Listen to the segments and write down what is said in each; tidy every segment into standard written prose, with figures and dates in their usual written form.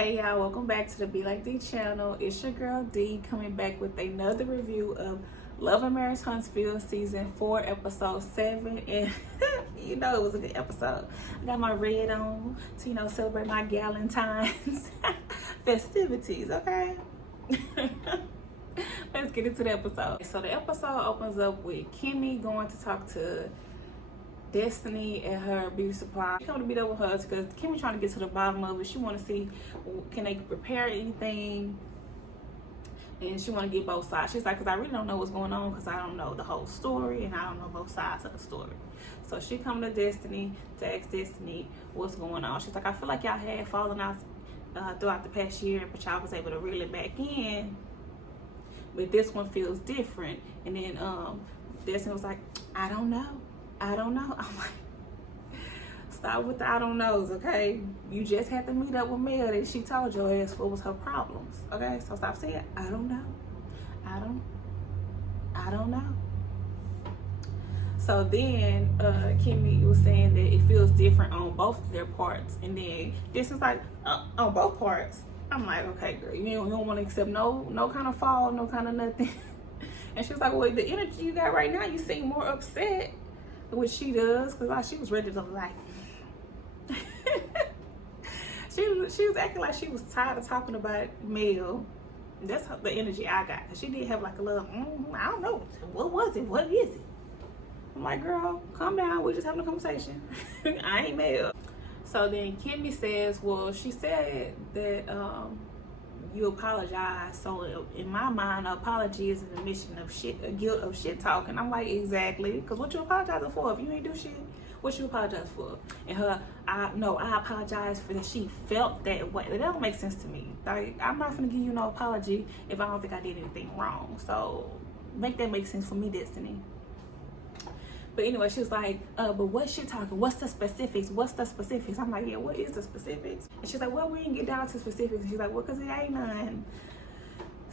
Hey y'all, welcome back to the Be Like D channel. It's your girl D coming back with another review of Love and Marriage Huntsville season 4 episode 7, and you know it was a good episode. I got my red on to celebrate my Galentine's festivities, okay? Let's get into the episode. So the episode opens up with Kimmy going to talk to Destiny at her beauty supply. She come to meet up with her because Kimmy trying to get to the bottom of it. She want to see, can they prepare anything, and she want to get both sides. She's like, because I really don't know what's going on, because I don't know the whole story and I don't know both sides of the story. So she come to Destiny to ask Destiny what's going on. She's like, I feel like y'all had fallen out throughout the past year, but y'all was able to reel it back in, but this one feels different. And then Destiny was like, I don't know. I'm like, stop with the I don't knows, okay? You just had to meet up with Mel and she told your ass what was her problems, okay? So stop saying, I don't know. I don't know. So then Kimmy was saying that it feels different on both of their parts. And then this is like, on both parts. I'm like, okay, girl, you don't want to accept no kind of fall, no kind of nothing. And she was like, well, the energy you got right now, you seem more upset, which she does, because like, she was ready to like she was acting like she was tired of talking about Mel. That's the energy I got, because she did have like a little I don't know, what was it, what is it? I'm like, girl, calm down, we're just having a conversation. I ain't Mel. So then Kimmy says, well, she said that you apologize. So in my mind, an apology is an admission of shit, a guilt of shit talking. I'm like, exactly, because what you apologizing for? If you ain't do shit, what you apologize for? And her, I apologize for that she felt that way. That don't make sense to me. Like, I'm not gonna give you no apology if I don't think I did anything wrong. So make that make sense for me, Destiny. But anyway, she was like, but what's she talking? What's the specifics? What's the specifics? I'm like, yeah, what is the specifics? And she's like, well, we didn't get down to specifics. And she's like, well, because it ain't none.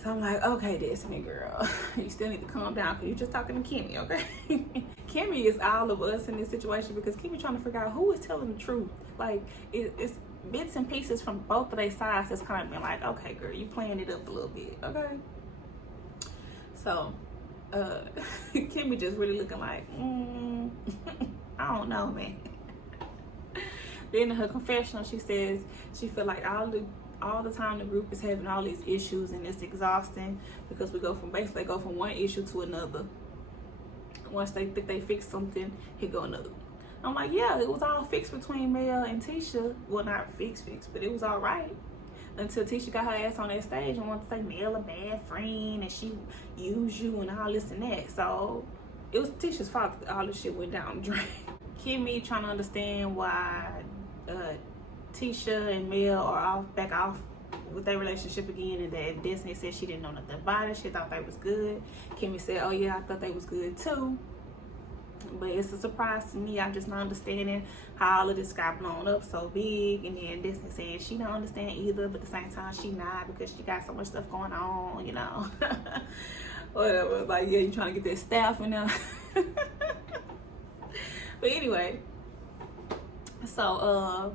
So I'm like, okay, Destiny girl, you still need to calm down, because you're just talking to Kimmy, okay? Kimmy is all of us in this situation, because Kimmy trying to figure out who is telling the truth. Like, it's bits and pieces from both of their sides that's kind of been like, okay, girl, you playing it up a little bit, okay? So Kimmy just really looking like, I don't know, man. Then in her confessional, she says she feel like all the time the group is having all these issues, and it's exhausting, because we go from one issue to another. Once they think they fix something, here go another. I'm like, yeah, it was all fixed between Mel and Tisha. Well, not fixed, but it was all right. Until Tisha got her ass on that stage and wanted to say Mel a bad friend and she used you and all this and that. So it was Tisha's fault that all this shit went down the drain. Kimmy trying to understand why Tisha and Mel are back off with their relationship again, and that Destiny said she didn't know nothing about it. She thought they was good. Kimmy said, oh yeah, I thought they was good too. But it's a surprise to me. I'm just not understanding how all of this got blown up so big. And then Disney saying she don't understand either, but at the same time she not, because she got so much stuff going on, you know. Whatever. Like, yeah, you trying to get that staff in there. But anyway, so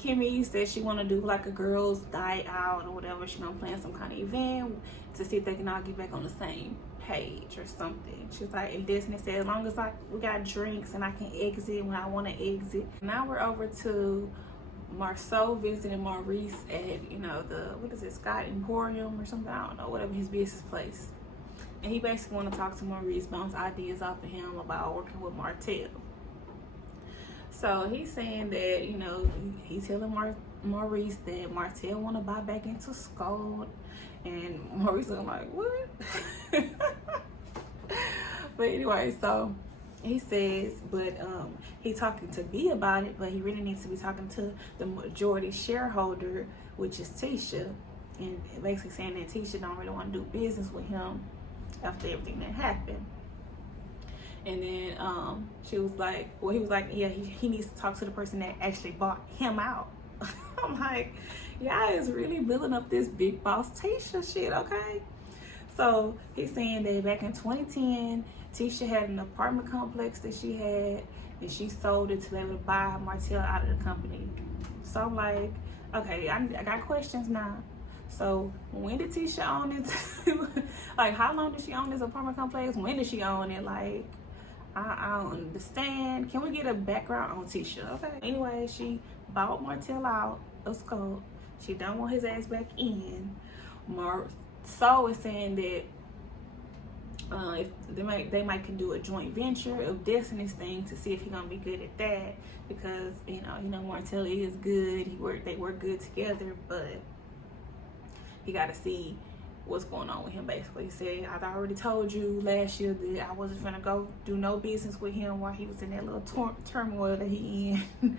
Kimmy said she want to do like a girls night out or whatever. She gonna plan some kind of event to see if they can all get back on the same page or something. She's like, and Disney said, as long as we got drinks and I can exit when I want to exit. Now we're over to Marceau visiting Maurice at, the, what is it, Scott Emporium or something, I don't know, whatever his business place. And he basically want to talk to Maurice, bounce ideas off of him about working with Martell. So he's saying that, he's telling Maurice that Martell want to buy back into Scold. And Maurice is like, what? But anyway, so he says, but he talking to B about it, but he really needs to be talking to the majority shareholder, which is Tisha, and basically saying that Tisha don't really want to do business with him after everything that happened. And then she was like, well, he was like, yeah, he needs to talk to the person that actually bought him out. I'm like, y'all is really building up this big boss Tisha shit, okay? So he's saying that back in 2010, Tisha had an apartment complex that she had, and she sold it to be able to buy Martell out of the company. So I'm like, Okay, I got questions now. So when did Tisha own this? Like, how long did she own this apartment complex? When did she own it? Like, I don't understand. Can we get a background on Tisha? Okay. Anyway, she bought Martell out of school. She don't want his ass back in. So is saying that if they might can do a joint venture of Destiny's thing to see if he gonna be good at that, because you know Martell is good. They work good together, but he got to see what's going on with him. Basically, he said, I already told you last year that I wasn't gonna go do no business with him while he was in that little turmoil that he in.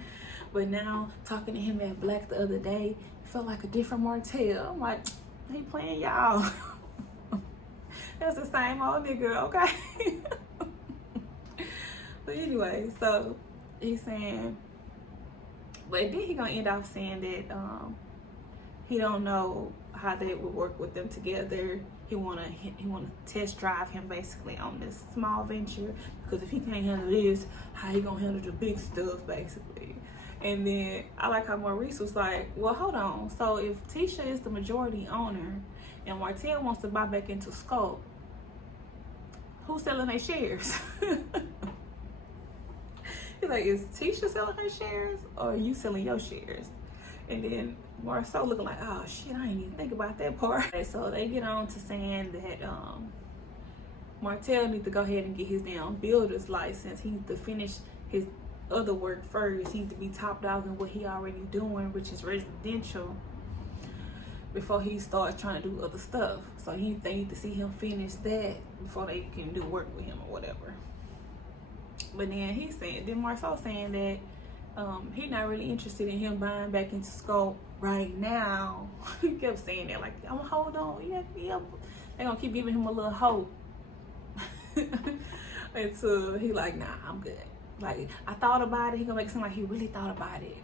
But now talking to him at Black the other day, it felt like a different Martell. I'm like, he playing y'all. That's the same old nigga, okay? But anyway, so he's saying, but then he gonna end off saying that he don't know how they would work with them together. He wanna test drive him basically on this small venture, because if he can't handle this, how he gonna handle the big stuff basically. And then I like how Maurice was like, well, hold on. So if Tisha is the majority owner and Martell wants to buy back into Scope, who's selling their shares? He's like, is Tisha selling her shares or are you selling your shares? And then Marceau looking like, oh shit, I didn't even think about that part. Okay, so they get on to saying that Martell needs to go ahead and get his damn builder's license. He needs to finish his other work first. He needs to be top dog in what he already doing, which is residential, before he starts trying to do other stuff. So they need to see him finish that before they can do work with him or whatever. But then Marceau saying that he's not really interested in him buying back into Scope right now. He kept saying that, like, I'm gonna hold on. Yeah. They're gonna keep giving him a little hope. Until he like, nah, I'm good. Like, I thought about it. He gonna make it seem like he really thought about it.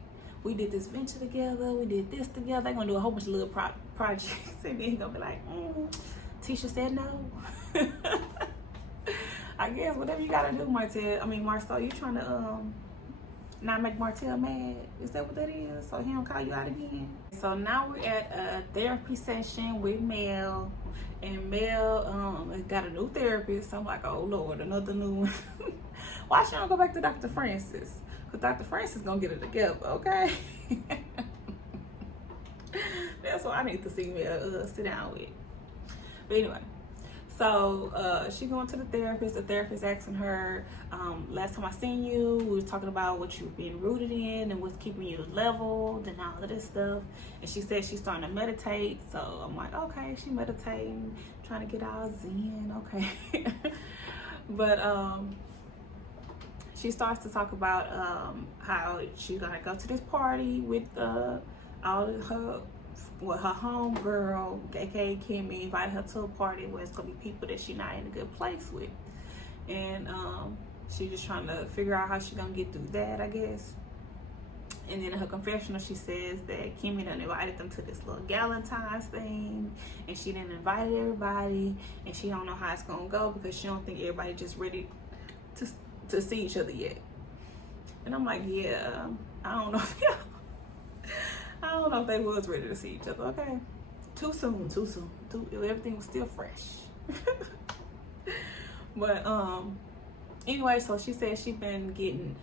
We did this venture together. We did this together. They're gonna do a whole bunch of little projects. And then he gonna be like, Tisha said no. I guess whatever you gotta do, Marceau, you trying to not make Martell mad? Is that what that is? So he don't call you out again? So now we're at a therapy session with Mel, and Mel got a new therapist. I'm like, oh Lord, another new one. Why she don't go back to Dr. Francis? Because Dr. Francis gonna get it together, okay? That's what I need to see Mel sit down with. But anyway, so she going to the therapist asking her, last time I seen you, we was talking about what you've been rooted in and what's keeping you leveled and all of this stuff. And she said she's starting to meditate. So I'm like, okay, she meditating, trying to get all zen, okay. But she starts to talk about how she's gonna go to this party with all of her home girl, aka Kimmy, invited her to a party where it's gonna be people that she's not in a good place with, and she's just trying to figure out how she's gonna get through that, I guess. And then in her confessional, she says that Kimmy done invited them to this little Galentine's thing, and she didn't invite everybody, and she don't know how it's gonna go because she don't think everybody just ready to see each other yet. And I'm like, yeah, I don't know if they was ready to see each other, okay? Too soon. Everything was still fresh. But anyway, so she said she been getting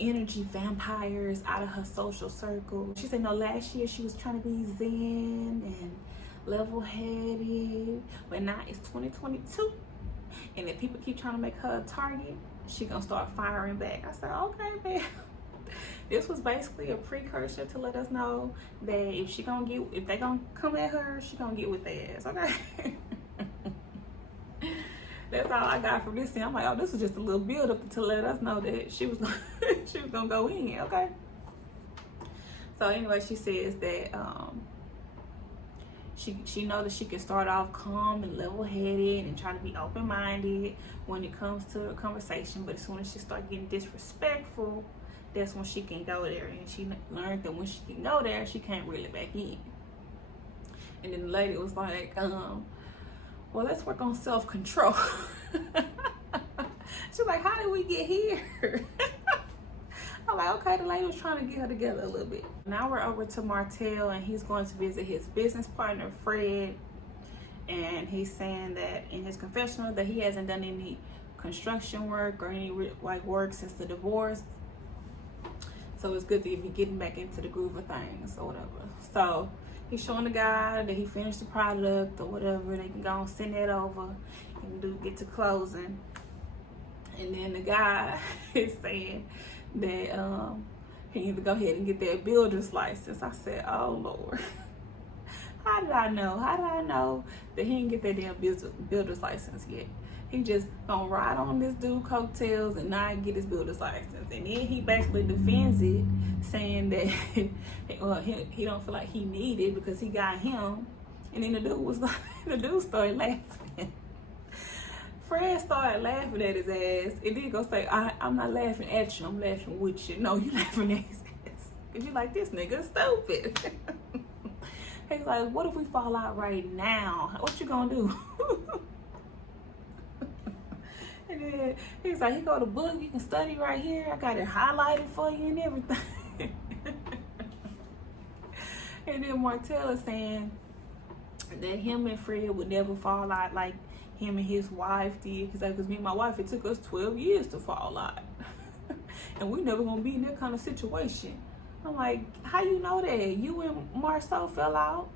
energy vampires out of her social circle. She said no, last year she was trying to be zen and level-headed, but now it's 2022, and if people keep trying to make her a target, she gonna start firing back. I said, okay, man. This was basically a precursor to let us know that if they gonna come at her, she gonna get with their ass, okay? That's all I got from this scene. I'm like, oh, this was just a little build up to let us know that she was gonna go in, okay? So anyway, she says that she knows that she can start off calm and level-headed and try to be open-minded when it comes to a conversation, but as soon as she starts getting disrespectful, that's when she can go there. And she learned that when she can go there, she can't reel it back in. And then the lady was like, well, let's work on self-control. She's like, how did we get here? I'm like, okay, the lady was trying to get her together a little bit. Now we're over to Martell, and he's going to visit his business partner, Fred. And he's saying that in his confessional that he hasn't done any construction work or any like work since the divorce. So it's good to be getting back into the groove of things or whatever. So he's showing the guy that he finished the product or whatever. They can go and send that over and get to closing. And then the guy is saying that he need to go ahead and get that builder's license. I said, oh Lord. How did I know? How did I know that he didn't get that damn builder's license yet? He just gonna ride on this dude coattails and not get his builder's license. And then he basically defends it, saying that he don't feel like he need it because he got him. And then the dude was like, the dude started laughing. Fred started laughing at his ass. And then he gonna say, I'm not laughing at you, I'm laughing with you. No, you laughing at his ass. Cause you like, this nigga stupid. He's like, what if we fall out right now? What you gonna do? And then he's like, he got a book, you can study right here. I got it highlighted for you and everything. And then Martell is saying that him and Fred would never fall out like him and his wife did. He's like, because me and my wife, it took us 12 years to fall out. And we never gonna be in that kind of situation. I'm like, how you know that? You and Marceau fell out?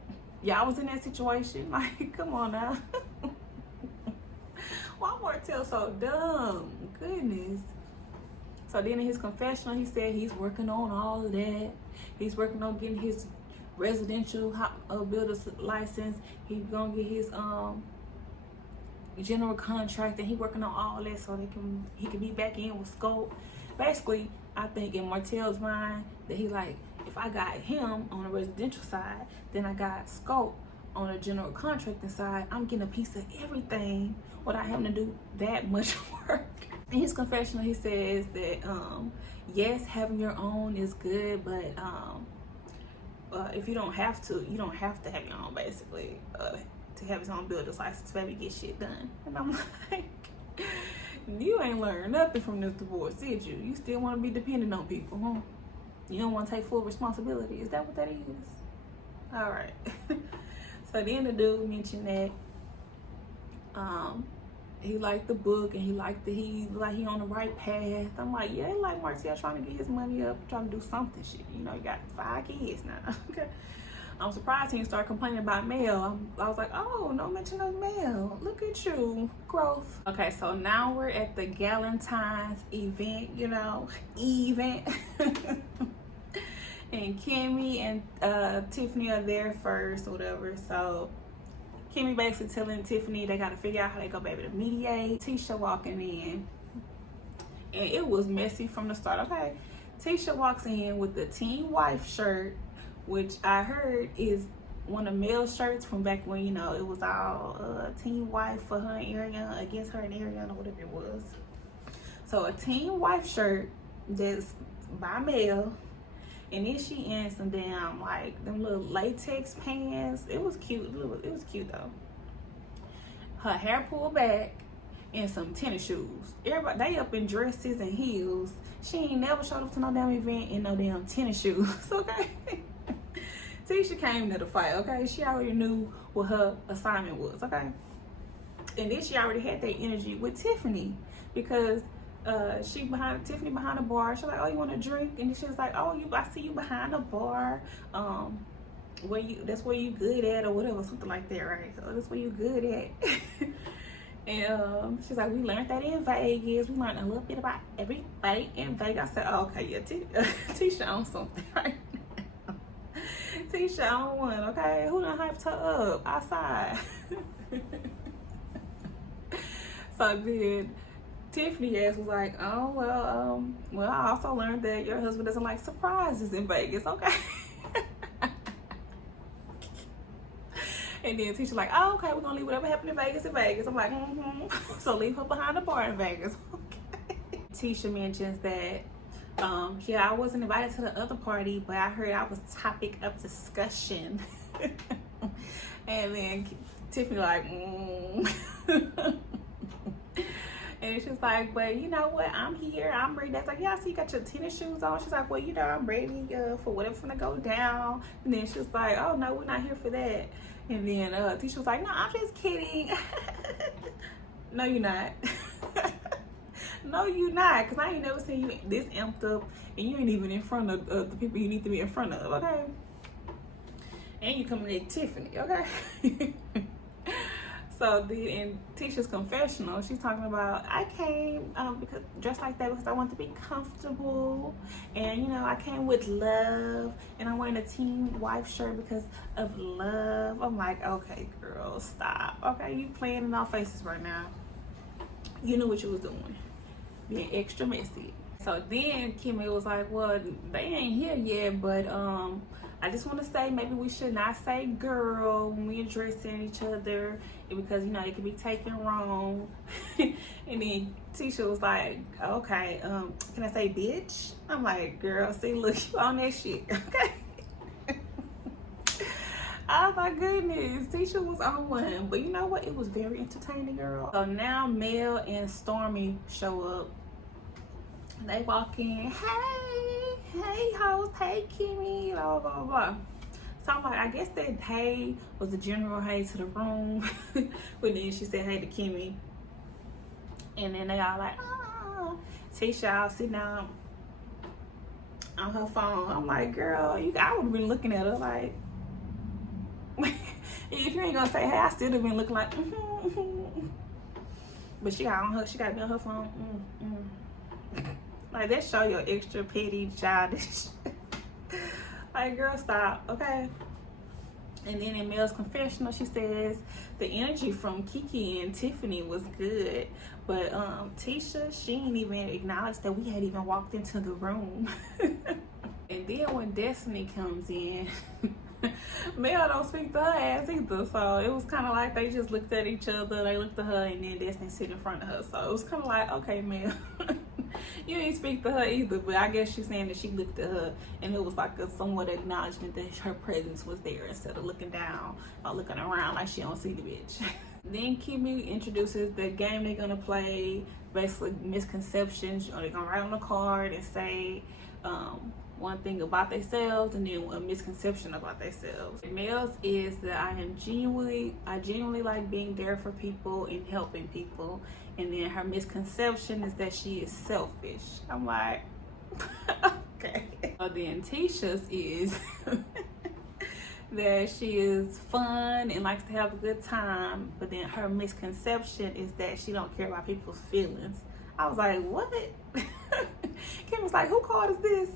Y'all was in that situation? Like, come on now. Why Martell so dumb? Goodness. So then in his confessional, he said he's working on all of that. He's working on getting his residential builder's license. He's gonna get his general contract, and he working on all that so he can be back in with scope. Basically, I think in Martell's mind that he like, if I got him on the residential side, then I got scope on the general contracting side. I'm getting a piece of everything without having to do that much work. In his confessional, he says that yes, having your own is good, but if you don't have to, you don't have to have your own, basically, to have his own builder's license, baby, get shit done. And I'm like, you ain't learned nothing from this divorce, did you? You still want to be dependent on people, huh? You don't want to take full responsibility. Is that what that is? All right. So then the dude mentioned that he liked the book and he on the right path. I'm like, yeah, like Martell trying to get his money up, trying to do something shit. You know, he got 5 kids now. Okay. I'm surprised he didn't start complaining about mail. I was like, oh, no mention of mail. Look at you, growth. Okay, so now we're at the Galentine's event, event. And Kimmy and Tiffany are there first or whatever. So Kimmy basically telling Tiffany they gotta figure out how they go baby to mediate. Tisha walking in. And it was messy from the start. Okay. Tisha walks in with the teen wife shirt, which I heard is one of Mel's shirts from back when, it was all teen wife for her and Ariana, against her and Ariana, whatever it was. So a teen wife shirt that's by Mel. And then she in some damn, like, them little latex pants. It was cute. It was cute, though. Her hair pulled back and some tennis shoes. Everybody, they up in dresses and heels. She ain't never showed up to no damn event in no damn tennis shoes, okay? Tisha came to the fight, okay? She already knew what her assignment was, okay? And then she already had that energy with Tiffany because Tiffany behind the bar. She's like, oh, you want a drink? And she was like, oh, I see you behind the bar. That's where you good at or whatever, something like that, right? So that's where you good at. And she's like, we learned that in Vegas. We learned a little bit about everybody in Vegas. I said, oh, okay, yeah, Tisha on something right now. Tisha on one, okay? Who done hyped her up outside? So then Tiffany ass was like, oh, well, I also learned that your husband doesn't like surprises in Vegas, okay? And then Tisha like, oh, okay, we're gonna leave whatever happened in Vegas in Vegas. I'm like, So leave her behind the bar in Vegas, okay? Tisha mentions that, yeah, I wasn't invited to the other party, but I heard I was topic of discussion. And then Tiffany like, And she's like, but you know what? I'm here. I'm ready. That's like, yeah, I see you got your tennis shoes on. She's like, well, you know, I'm ready for whatever's gonna go down. And then she was like, oh no, we're not here for that. And then Tisha was like, no, I'm just kidding. No, you're not. No, you're not. Because I ain't never seen you this amped up and you ain't even in front of the people you need to be in front of, okay? And you coming at Tiffany, okay? So in Tisha's confessional, she's talking about, I came because dressed like that because I want to be comfortable, and you know, I came with love, and I'm wearing a Team Wife shirt because of love. I'm like, okay, girl, stop. Okay, you playing in our faces right now. You knew what you was doing, being extra messy. So then Kimmy was like, well, they ain't here yet, but I just want to say maybe we should not say girl when we addressing each other, because you know it could be taken wrong. And then Tisha was like, okay, can I say bitch? I'm like, girl, see, look, you on that shit, okay? Oh my goodness, Tisha was on one. But you know what? It was very entertaining, girl. So now Mel and Stormy show up. They walk in, hey host, hey Kimmy, blah blah blah. So I'm like, I guess that hey was a general hey to the room. But then she said hey to Kimmy, and then they all like, oh. Tisha all sitting down on her phone. I'm like, girl, I would have been looking at her like, if you ain't gonna say hey, I still have been looking like, But she got to be on her phone. Like, that show your extra petty, childish. Like, girl, stop, okay? And then in Mel's confessional, she says the energy from Kiki and Tiffany was good, but Tisha, she ain't even acknowledged that we had even walked into the room. And then when Destiny comes in, Mel don't speak to her ass either, so it was kind of like they just looked at each other. They looked at her, and then Destiny sit in front of her. So it was kind of like, okay, Mel, you didn't speak to her either, but I guess she's saying that she looked at her, and it was like a somewhat acknowledgement that her presence was there instead of looking down or looking around like she don't see the bitch. Then Kimmy introduces the game they're gonna play, basically misconceptions. They're gonna write on a card and say one thing about themselves and then a misconception about themselves. Mel's is that I genuinely like being there for people and helping people, and then her misconception is that she is selfish. I'm like, okay. So then Tisha's is that she is fun and likes to have a good time, but then her misconception is that she don't care about people's feelings. I was like, what? Kim was like, who called us this?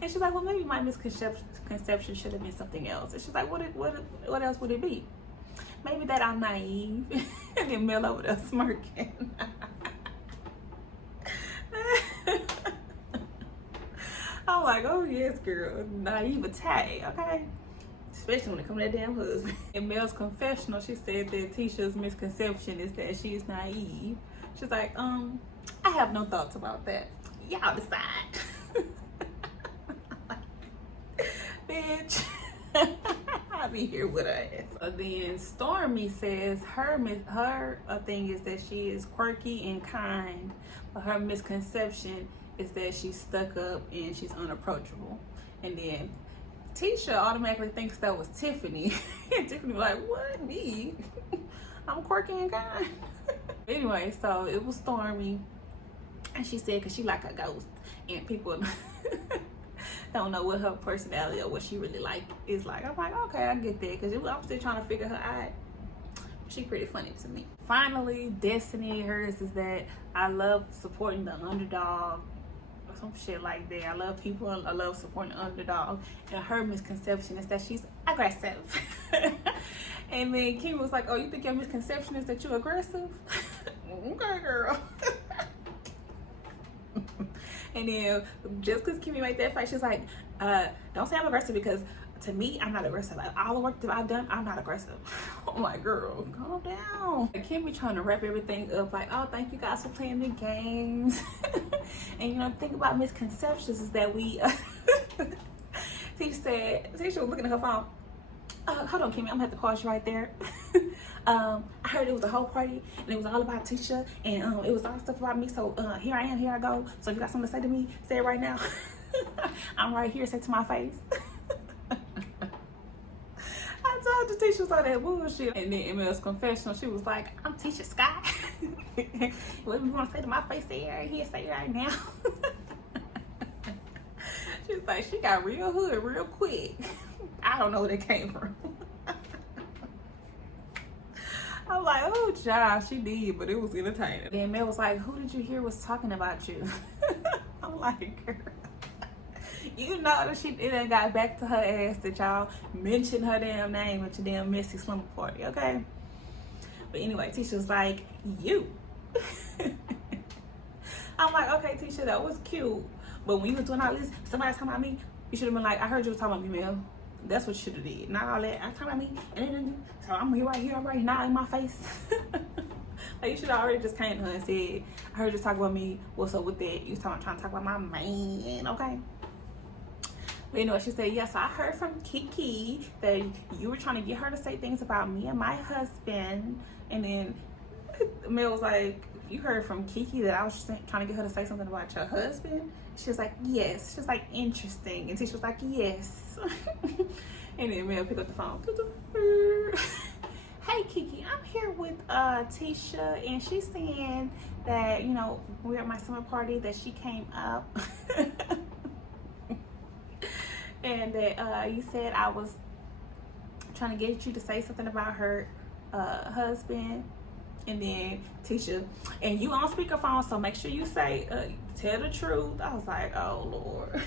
And she's like, well, maybe my misconception should have been something else. And she's like, what else would it be? Maybe that I'm naive. And then Mel over there smirking. I'm like, oh yes, girl, naivete, okay? Especially when it comes to that damn husband. In Mel's confessional, she said that Tisha's misconception is that she's naive. She's like, I have no thoughts about that. Y'all decide. Bitch. I'll be here with her ass. So then Stormy says her thing is that she is quirky and kind, but her misconception is that she's stuck up and she's unapproachable. And then Tisha automatically thinks that was Tiffany. And Tiffany was like, what, me? I'm quirky and kind. Anyway, so it was Stormy. And she said, because she like a ghost. And people don't know what her personality or what she really is like. I'm like, okay, I get that. Because I'm still trying to figure her out. She's pretty funny to me. Finally, Destiny, hers is that I love supporting the underdog. Some shit like that. I love people. I love supporting the underdog. And her misconception is that she's aggressive. And then Kim was like, oh, you think your misconception is that you're aggressive? Okay, girl. And then just because Kimmy made that face, she's like, don't say I'm aggressive, because to me, I'm not aggressive. Like, all the work that I've done, I'm not aggressive. I'm like, girl, calm down. Kimmy trying to wrap everything up like, oh, thank you guys for playing the games. And you know, the thing about misconceptions is that we, Tisha was looking at her phone. Hold on, Kimmy, I'm gonna have to pause you right there. I heard it was a whole party and it was all about Tisha and it was all stuff about me. So here I am, here I go. So if you got something to say to me, say it right now. I'm right here, say it to my face. I told you Tisha was on that bullshit. And then ML's confessional, she was like, I'm Tisha Scott. What you want to say to my face, say it right here, say it right now. She was like, she got real hood real quick. I don't know where that came from. I'm like, oh, child, she did, but it was entertaining. Then Mel was like, who did you hear was talking about you? I'm like, girl, you know that she didn't got back to her ass that y'all mentioned her damn name at your damn messy slumber party, okay? But anyway, Tisha was like, you. I'm like, okay, Tisha, that was cute. But when you was doing all this, somebody talking about me, you should have been like, I heard you was talking about me, Mel. That's what you should have did. Not all that. I'm talking about me. So I'm here right here, I'm right now in my face. Like, you should have already just came to her and said, I heard you talk about me. What's up with that? You was trying to talk about my man, okay? But anyway, she said, yes, I heard from Kiki that you were trying to get her to say things about me and my husband. And then Mel was like, you heard from Kiki that I was trying to get her to say something about your husband? She was like, yes. She was like, interesting. And Tisha was like, yes. And then Mel picked up the phone. Hey, Kiki, I'm here with Tisha, and she's saying that, you know, we're at my summer party, that she came up. And that you said I was trying to get you to say something about her husband. And then Tisha, and you on speakerphone, so make sure you say, tell the truth. I was like, oh Lord.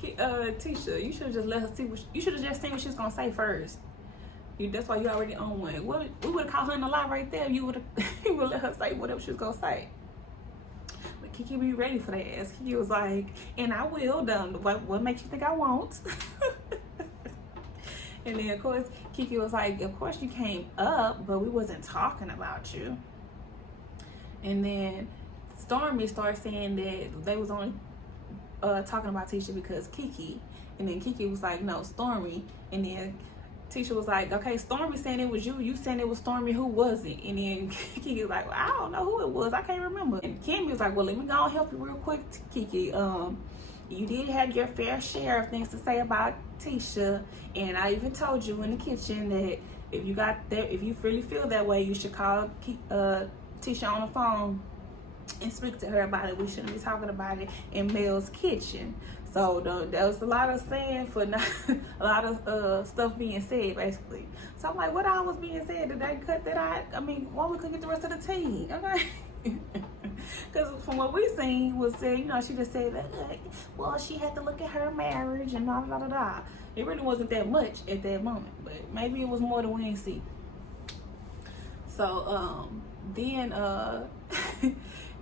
Tisha, you should have just let her see you should have just seen what she was gonna say first. That's why you already on one. We would have caught her in the lie right there. You would let her say whatever she was gonna say. But Kiki be ready for that ass. Kiki was like, and I will, what makes you think I won't? And then, of course, Kiki was like, of course you came up, but we wasn't talking about you. And then Stormy started saying that they was only talking about Tisha because Kiki. And then Kiki was like, no, Stormy. And then Tisha was like, okay, Stormy saying it was you. You saying it was Stormy. Who was it? And then Kiki was like, well, I don't know who it was. I can't remember. And Kimmy was like, well, let me go and help you real quick, Kiki. You did have your fair share of things to say about Tisha, and I even told you in the kitchen that if you really feel that way, you should call Tisha on the phone and speak to her about it. We shouldn't be talking about it in Mel's kitchen. So there was a lot of saying for not a lot of stuff being said, basically. So I'm like, what all was being said? Did they cut that out? I mean, why we couldn't get the rest of the team? Okay. Because from what we seen was said, you know, she just said that, well, she had to look at her marriage and blah, blah, blah, blah. It really wasn't that much at that moment, but maybe it was more than we didn't see. So then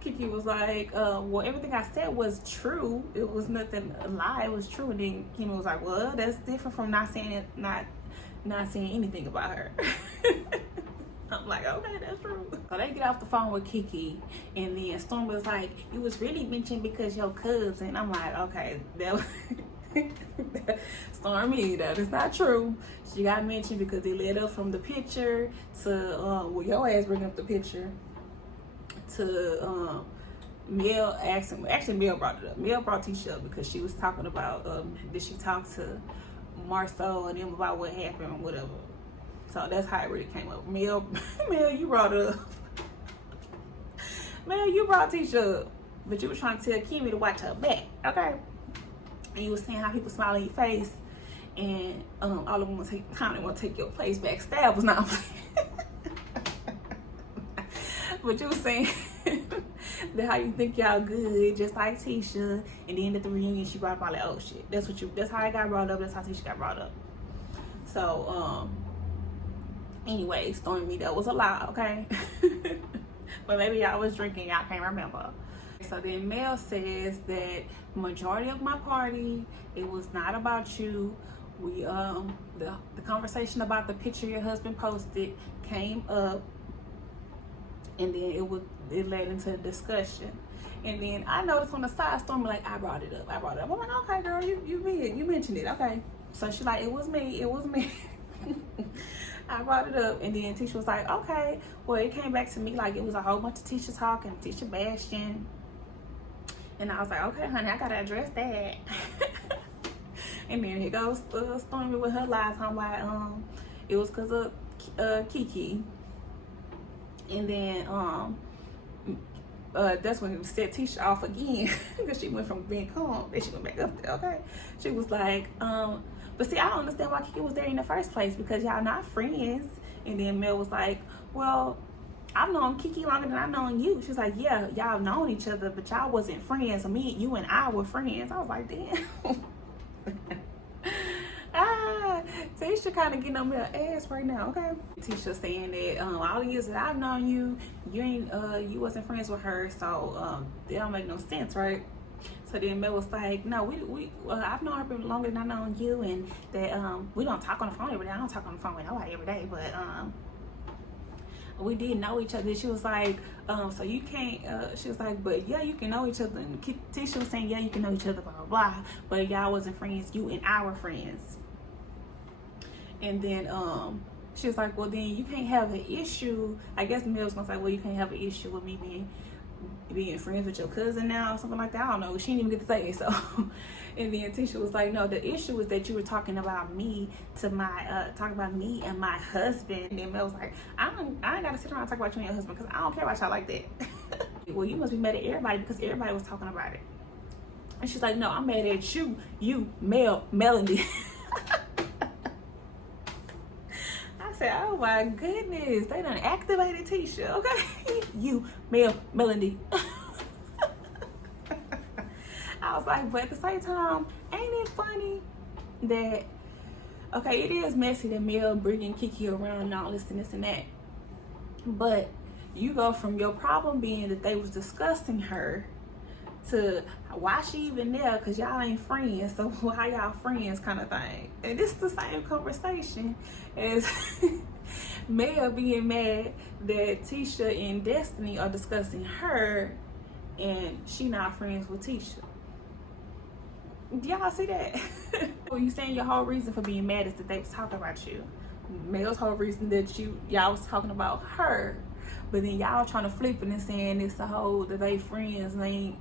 Kiki was like, well, everything I said was true. It was nothing a lie. It was true. And then Kimmy was like, well, that's different from not saying it, not saying anything about her. I'm like, okay, that's true. So they get off the phone with Kiki, and then Storm was like, it was really mentioned because your cousin. I'm like, okay, that was Stormy, that is not true. She got mentioned because it led up from the picture to well, your ass bring up the picture to Mel asking. Actually, Mel brought it up. Mel brought Tisha up because she was talking about did she talk to Marceau and them about what happened or whatever. So that's how it really came up. Mel, you brought it up. Mel, you brought Tisha up. But you were trying to tell Kimmy to watch her back, okay? And you were saying how people smile in your face and all of them want to take your place backstab was not But you were saying that how you think y'all good, just like Tisha, and then at the reunion she brought up all like, oh shit. That's how it got brought up, that's how Tisha got brought up. So anyway, Stormy, that was a lie, okay? But maybe y'all was drinking, y'all can't remember. So then Mel says that majority of my party, it was not about you. We the conversation about the picture your husband posted came up, and then it led into a discussion. And then I noticed on the side, Stormy like, I brought it up. I'm like, okay, girl, you mentioned it, okay. So she's like, it was me. I brought it up, and then Tisha was like, okay. Well, it came back to me like it was a whole bunch of Tisha talking, Tisha bashing. And I was like, okay, honey, I gotta address that. And then here goes Stormy with her lies. I'm like, it was because of Kiki. And then that's when it set Tisha off again, because she went from being calm, then she went back up there. Okay, she was like, but see, I don't understand why Kiki was there in the first place, because y'all not friends. And then Mel was like, well, I've known Kiki longer than I've known you. She's like, yeah, y'all known each other, but y'all wasn't friends. You and I were friends. I was like, damn. Tisha kind of getting on her ass right now, okay? Tisha saying that all the years that I've known you, you wasn't friends with her, so it don't make no sense, right? So then Mel was like, no, I've known her longer than I've known you, and that we don't talk on the phone every day. I don't talk on the phone with nobody every day, but we did know each other. She was like, so you can't, she was like, but yeah, you can know each other. And Tisha was saying, yeah, you can know each other, blah, blah, blah, but y'all wasn't friends, you and I were friends. And then she was like, well, then you can't have an issue. I guess Mel was gonna say, well, you can't have an issue with me being friends with your cousin now or something like that. I don't know. She didn't even get to say it. So, and then Tisha was like, no, the issue is that you were talking about me to my, talking about me and my husband. And then Mel was like, I ain't gotta sit around and talk about you and your husband, because I don't care about y'all like that. Well, you must be mad at everybody because everybody was talking about it. And she's like, no, I'm mad at you, Melanie. I said, oh my goodness, they done activated Tisha, okay? You, Melanie. I was like, but at the same time, ain't it funny that, okay, it is messy that Mel bringing Kiki around and all this and this and that, but you go from your problem being that they was discussing her to why she even there, because y'all ain't friends, so why y'all friends kind of thing. And this is the same conversation as Mel being mad that Tisha and Destiny are discussing her and she not friends with Tisha. Y'all see that? Well, you saying your whole reason for being mad is that they was talking about you. Mel's whole reason that y'all was talking about her, but then y'all trying to flip it and saying it's the whole that they friends ain't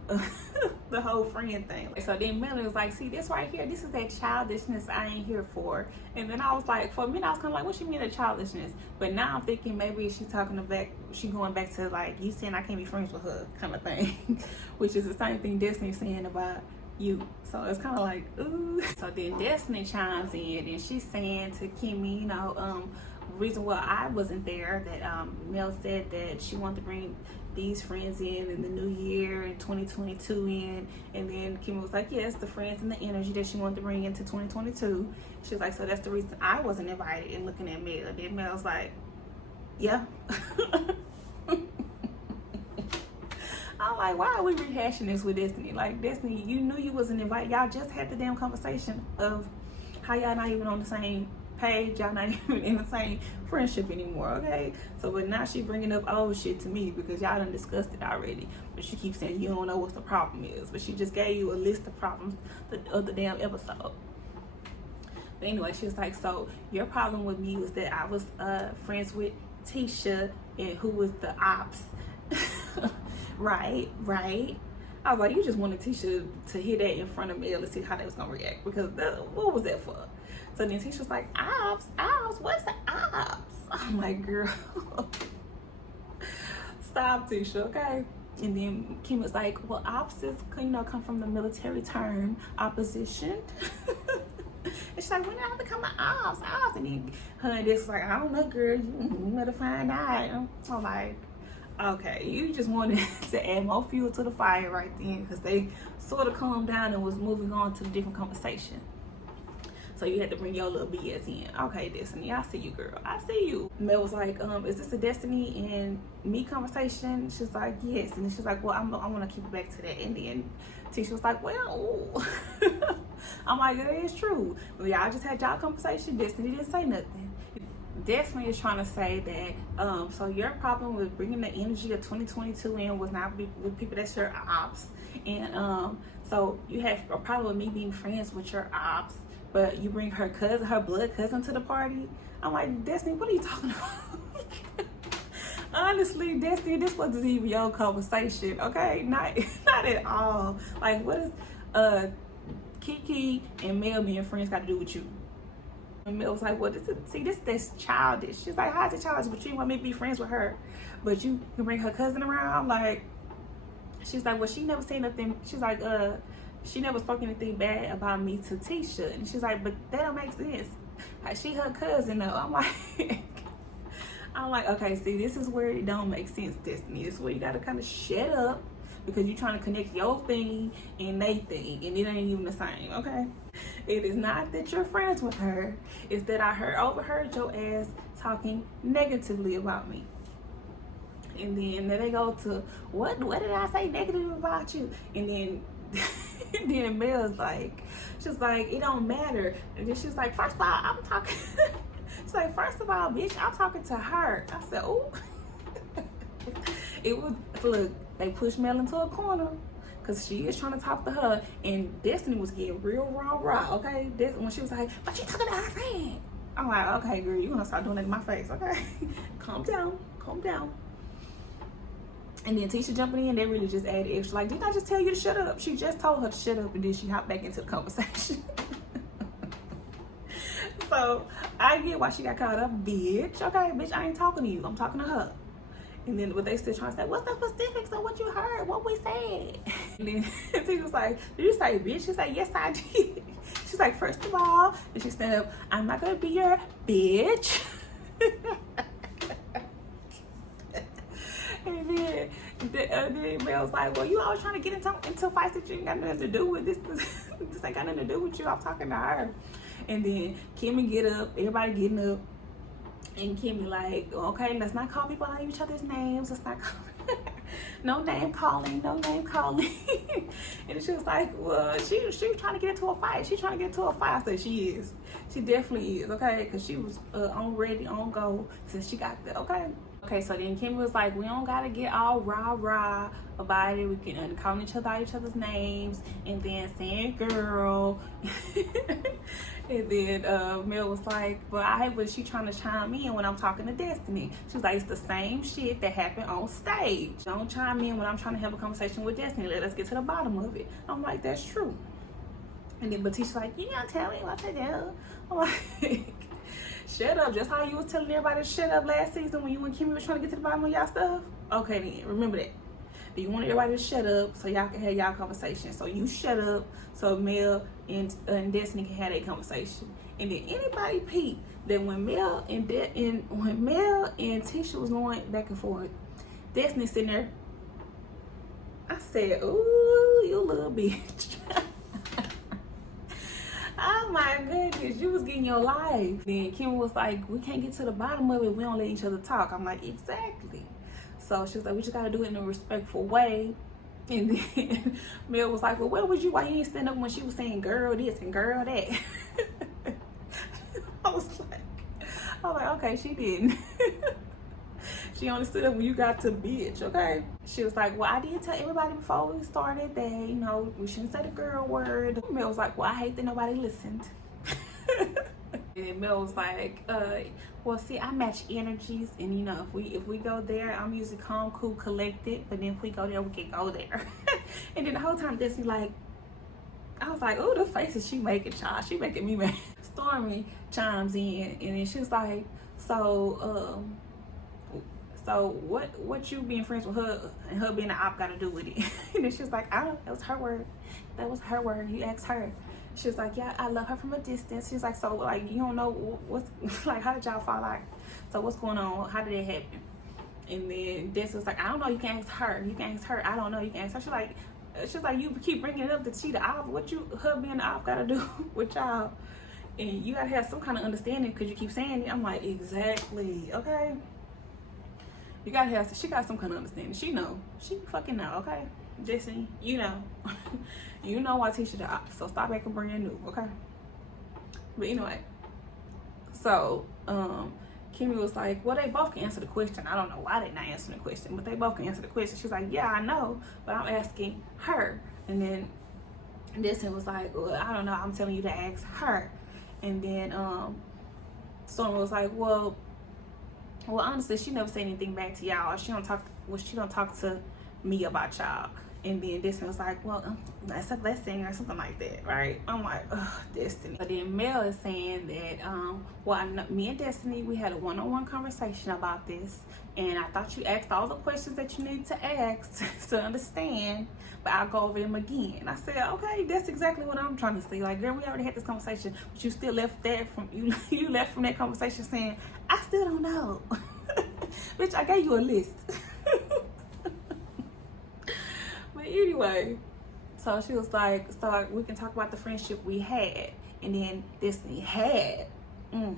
the whole friend thing. So then Melanie was like, see, this right here, this is that childishness I ain't here for. And then I was like, for a minute I was kind of like, what you mean the childishness? But now I'm thinking maybe she going back to like, you saying I can't be friends with her kind of thing, which is the same thing Destiny's saying about you. So it's kind of like, ooh. So then Destiny chimes in and she's saying to Kimmy, you know, reason why I wasn't there, that Mel said that she wanted to bring these friends in the new year in 2022 in, and then Kimmy was like, yes, the friends and the energy that she wanted to bring into 2022. She was like, so that's the reason I wasn't invited. And looking at Mel, and then Mel's like, yeah. I'm like, why are we rehashing this with Destiny? Like, Destiny, you knew you wasn't invited. Y'all just had the damn conversation of how y'all not even on the same page, y'all not even in the same friendship anymore, okay? So, but now she bringing up old shit to me because y'all done discussed it already. But she keeps saying you don't know what the problem is. But she just gave you a list of problems of the damn episode. But anyway, she was like, so your problem with me was that I was friends with Tisha and who was the ops. Right. I was like, you just wanted Tisha to hear that in front of Mel to see how they was gonna react, because what was that for? So then Tisha was like, ops, what's the ops? I'm like, girl, stop, Tisha, okay? And then Kim was like, well, ops is, you know, come from the military term opposition. And she's like, when did I become an ops? And then her and this was like, I don't know, girl, you better find out. I'm like, okay, you just wanted to add more fuel to the fire right then, because they sort of calmed down and was moving on to a different conversation. So you had to bring your little BS in. Okay, Destiny, I see you, girl. I see you. Mel was like, is this a Destiny and me conversation? She's like, yes. And then she's like, well, I want to keep it back to that. And then Tisha was like, well, I'm like, that is true. But y'all just had y'all conversation. Destiny didn't say nothing. Destiny is trying to say that, so your problem with bringing the energy of 2022 in was not with people that's your ops. And so you have a problem with me being friends with your ops, but you bring her cousin, her blood cousin to the party. I'm like, Destiny, what are you talking about? Honestly, Destiny, this wasn't even your conversation, okay? Not at all. Like, what is Kiki and Mel being friends got to do with you? And Mel was like, well, that's childish. She's like, how's it childish? But you want me to be friends with her, but you can bring her cousin around? Like, she's like, well, she never said nothing. She's like, she never spoke anything bad about me to Tisha. And she's like, but that don't make sense. Like, she her cousin though. I'm like, okay, see, this is where it don't make sense, Destiny. This is where you gotta kind of shut up, because you're trying to connect your thing and they thing, and it ain't even the same, okay? It is not that you're friends with her. It's that I overheard your ass talking negatively about me. And then they go to, what did I say negative about you? And then then Mel's like, she's like, it don't matter. And then she's like, first of all, I'm talking. She's like, first of all, bitch, I'm talking to her. I said, oh. It was, look, they pushed Mel into a corner because she is trying to talk to her, and Destiny was getting real raw, okay? When she was like, but you talking to her friend. I'm like, okay, girl, you gonna start doing that in my face, okay? Calm down. And then Tisha jumping in, they really just added extra. Like, didn't I just tell you to shut up? She just told her to shut up, and then she hopped back into the conversation. So I get why she got called up, bitch. Okay, bitch, I ain't talking to you. I'm talking to her. And then what they still trying to say, what's the specifics of what you heard, what we said? And then Tisha was like, did you say bitch? She said, yes, I did. She's like, first of all, and she said, I'm not gonna be your bitch. And then Mel was like, well, you always trying to get into fights that you ain't got nothing to do with. This ain't got nothing to do with you. I'm talking to her. And then Kimmy get up, everybody getting up. And Kimmy like, okay, let's not call people out each other's names. Let's not call no name calling. And she was like, well, she was trying to get into a fight. She's trying to get into a fight. I said, she is. She definitely is, okay? Because she was on go since she got there, okay? Okay, so then Kimmy was like, we don't gotta get all rah about it. We can call each other's names, and then saying girl. And then Mel was like, well, I hate when she trying to chime in when I'm talking to Destiny. She was like, it's the same shit that happened on stage. Don't chime in when I'm trying to have a conversation with Destiny. Let us get to the bottom of it. I'm like, that's true. And then Batisha's like, you gotta tell me what to do. I'm like, shut up. Just how you was telling everybody to shut up last season when you and Kimmy was trying to get to the bottom of y'all stuff. Okay then, remember that. You want everybody to shut up so y'all can have y'all conversation. So you shut up so Mel and Destiny can have that conversation. And then anybody peep that when Mel and Tisha was going back and forth, Destiny sitting there. I said, ooh, you little bitch. Oh my goodness, you was getting your life. Then Kim was like, we can't get to the bottom of it. We don't let each other talk. I'm like, exactly. So she was like, we just gotta do it in a respectful way. And then Mel was like, well, where was you? Why you didn't stand up when she was saying girl this and girl that? I was like, okay, she didn't. She only stood up when you got to bitch, okay? She was like, well, I did tell everybody before we started that, you know, we shouldn't say the girl word. Mel was like, well, I hate that nobody listened. And Mel was like, well, see, I match energies, and you know, if we go there, I'm usually calm, cool, collected, but then if we go there, we can go there. And then the whole time Destiny like, I was like, oh, the faces she making, child, she making me mad. Stormy chimes in, and then she was like, so what you being friends with her and her being an op got to do with it? And then she was like, I don't, that was her word. That was her word. You asked her. She was like, yeah, I love her from a distance. She's like, so like, you don't know what's, like, how did y'all fall out? So what's going on? How did it happen? And then Destiny was like, I don't know. You can ask her. You can ask her. I don't know. You can ask her. She's like, you keep bringing it up that she the op. What her being the op got to do with y'all? And you got to have some kind of understanding because you keep saying it. I'm like, exactly. Okay. You got to have, she got some kind of understanding. She know. She fucking know, okay? Destiny, you know. You know why Tisha the op, so stop acting brand new, okay? But anyway, so Kimmy was like, well, they both can answer the question. I don't know why they're not answering the question, but they both can answer the question. She's like, yeah, I know, but I'm asking her. And then Destiny was like, well, I don't know, I'm telling you to ask her. And then Stormy was like, well, honestly, she never said anything back to y'all. She don't talk to me about y'all. And then Destiny was like, well, that's a blessing or something like that, right? I'm like, ugh, Destiny. But then Mel is saying that, me and Destiny, we had a one-on-one conversation about this. And I thought you asked all the questions that you need to ask to understand, but I'll go over them again. I said, okay, that's exactly what I'm trying to say. Like, girl, we already had this conversation, but you still left that you left from that conversation saying, I still don't know. Bitch, I gave you a list. But anyway, so she was like, so we can talk about the friendship we had. And then Destiny had. And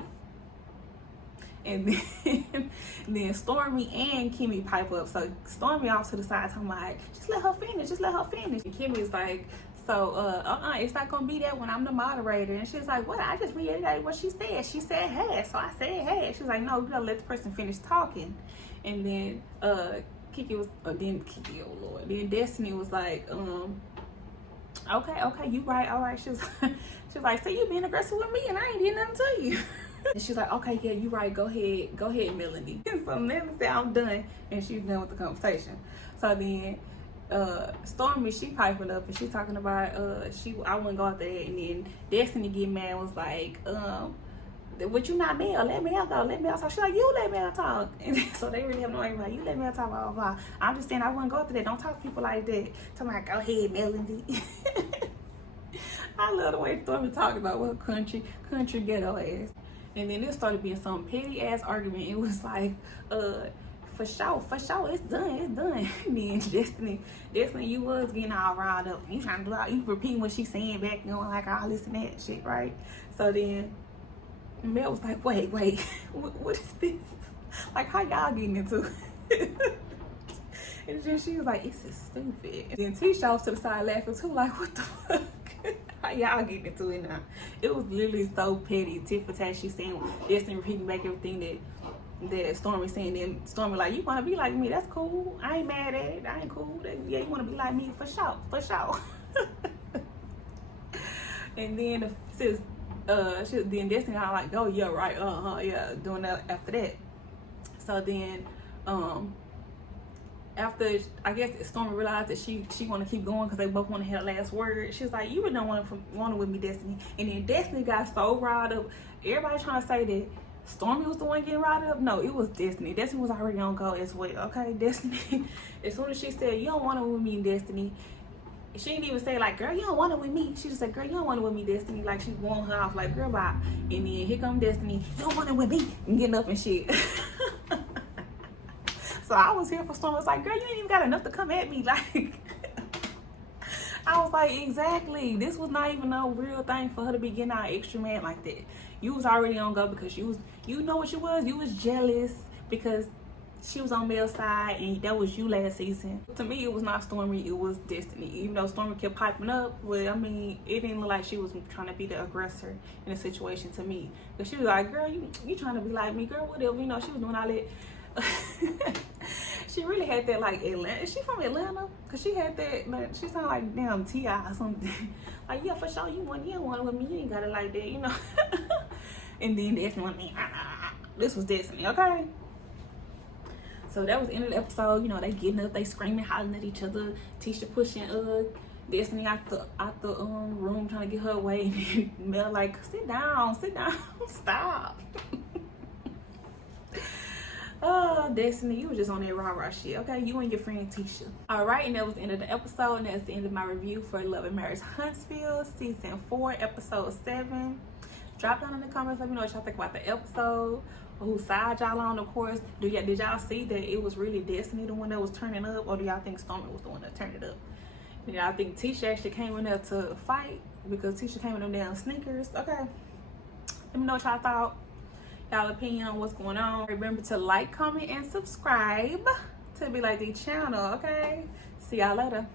then Stormy and Kimmy pipe up. So Stormy off to the side talking like, just let her finish. And Kimmy's like, so it's not gonna be that when I'm the moderator. And she's like, what? I just reiterated what she said. She said had, so I said had. She's like, no, you gotta let the person finish talking. And then oh Lord. Then Destiny was like, okay, you right, all right. She was like, so you being aggressive with me and I ain't did nothing to you. And she's like, okay, yeah, you right. Go ahead, Melanie. So Melanie said, I'm done, and she's done with the conversation. So then Stormy, she piping up and she talking about I wouldn't go out there. And then Destiny get mad, was like, what, you not Mel? Let Mel go. Let Mel talk. She's like, you let Mel talk. And so they really have no idea. Like, you let Mel talk, blah, blah, blah. I'm just saying I wouldn't go out there. Don't talk to people like that. Talking about, go ahead, Melanie. I love the way Stormy talking about what country ghetto ass. And then it started being some petty ass argument. It was like, for sure, it's done. And then Destiny, you was getting all riled up. You trying to do all, you repeating what she's saying back, you know, like all this and that shit, right? So then Mel was like, wait, what is this? Like, how y'all getting into it? And then she was like, this is stupid. And then Tisha off to the side laughing too, like, what the fuck? How y'all getting into it now? It was literally so petty. Tit for tat, she saying, Destiny repeating back everything that Stormy saying. Then Stormy like, you want to be like me? That's cool. I ain't mad at it. I ain't cool. Yeah, you want to be like me? For sure. And then then Destiny kind of like, oh yeah, right, yeah, doing that after that. So then after, I guess Stormy realized that she want to keep going because they both want to have the last word. She was like, you really don't want it with me, Destiny. And then Destiny got so riled up. Everybody trying to say that Stormy was the one getting riled up. No, it was Destiny. Destiny was already on go as well. Okay, Destiny. As soon as she said, you don't want it with me, Destiny, she didn't even say like, girl, you don't want it with me. She just said, girl, you don't want it with me, Destiny. Like, she won her off like, girl, bye. And then here come Destiny, you don't want it with me, and getting up and shit. So I was here for Stormy. I was like, girl, you ain't even got enough to come at me. Like, I was like, exactly. This was not even no real thing for her to be getting out extra mad like that. You was already on go because you know what you was? You was jealous because she was on Mel's side and that was you last season. To me, it was not Stormy, it was Destiny. Even though Stormy kept piping up, but I mean, it didn't look like she was trying to be the aggressor in the situation to me. But she was like, girl, you trying to be like me, girl, whatever. You know, she was doing all that. She really had that like Atlanta. Is she from Atlanta? Cause she had that like, she sounded like damn T.I. or something. Like, yeah, for sure, you don't want it with me. You ain't got it like that, you know. And then Destiny went me. This was Destiny, okay. So that was the end of the episode. You know, they getting up, they screaming, hollering at each other. Tisha pushing Destiny out the room trying to get her away. And then Mel like, sit down, stop. Oh, Destiny, you was just on that rah-rah shit, okay? You and your friend Tisha. All right, and that was the end of the episode, and that's the end of my review for Love and Marriage Huntsville, Season 4, Episode 7. Drop down in the comments, let me know what y'all think about the episode, or whose side y'all on, of course. Did y'all see that it was really Destiny the one that was turning up, or do y'all think Stormy was the one that turned it up? Do y'all think Tisha actually came in there to fight because Tisha came in them damn sneakers? Okay, let me know what y'all thought. Y'all opinion on what's going on. Remember to like, comment, and subscribe to Be Like Dee channel, okay? See y'all later.